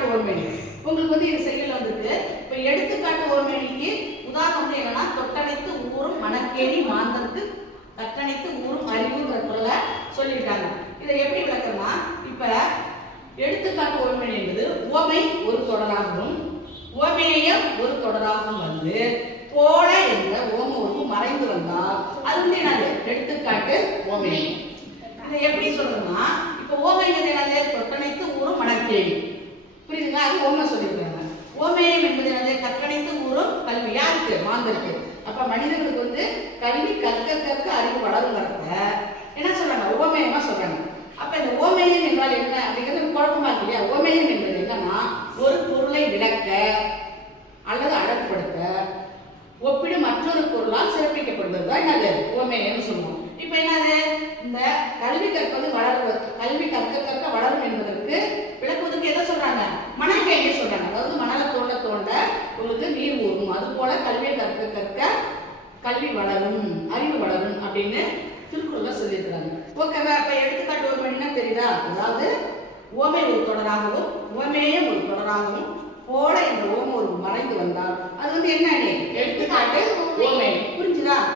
எடுத்துக்காட்டு ஓர்மேனி உங்களுக்கு வந்து இது செய்யல வந்துட்டு இப்போ எடுத்துக்காட்டு ஓர்மேனிக்கு உதாரணம் வந்து என்னன்னா தொட்டனைத்து ஊரும் மணக்கேணி மாந்தத்து கட்டணைத்து ஊரும் அறிவுங்கிறதுல சொல்லியிருக்காங்க. இதை எப்படி விளக்கமா இப்ப எடுத்துக்காட்டு ஓர்மேனி என்பது ஓமை ஒரு தொடராகவும் ஓமேயம் ஒரு தொடராகவும் வந்து போல என்ற ஓம உருவு மறைந்து வந்தால் அது வந்து என்னது? எடுத்துக்காட்டு ஓமை இதை எப்படி சொல்றோம்னா இப்ப ஓமை என்னது? யாருக்கு ஓமை சொல்லியிருக்காங்க. ஓமேயம் என்பது என்னது? கற்றனைத்து ஊரும் கல்வி. யாருக்கு? மாந்தருக்கு. அப்ப மனிதர்களுக்கு வந்து கல்வி கற்க கற்க அறிவு வளருங்கிறத என்ன சொல்றாங்க? ஓமேயமா சொல்றாங்க. அப்ப இந்த ஓமேயம் என்றால் என்ன? அப்படிங்கிறது குழப்பமா இருக்கு இல்லையா? ஓமேயம் என்பது என்னன்னா ஒரு பொருளை விளக்க அல்லது அழகுபடுத்த ஒப்பிடு மற்றொரு பொருளால் சிறப்பிக்கப்படுவது தான் என்னது? ஓமேயம்னு சொல்லுவோம் இப்போ என்னது இந்த கல்வி கற்பது வளர்வது கல்வி கற்க கற்க வளரும் என்பதற்கு விளக்குவதற்கு எதை சொல்றாங்க? மணக்கேணி சொல்றாங்க. அதாவது மணலை தோண்ட தோண்ட உங்களுக்கு நீர் ஊறும் அது போல கல்வியை கற்க கற்க கல்வி வளரும் அறிவு வளரும் அப்படின்னு திருக்குறள்ல சொல்லியிருக்கிறாங்க. ஓகேவா அப்ப எடுத்துக்காட்டு ஒரு மணினா தெரியுதா? அதாவது ஓமை ஒரு தொடராகவும் ஓமேயம் ஒரு தொடராகவும் போல என்ற ஓம ஒரு மறைந்து வந்தால் அது வந்து என்ன எடுத்துக்காட்டு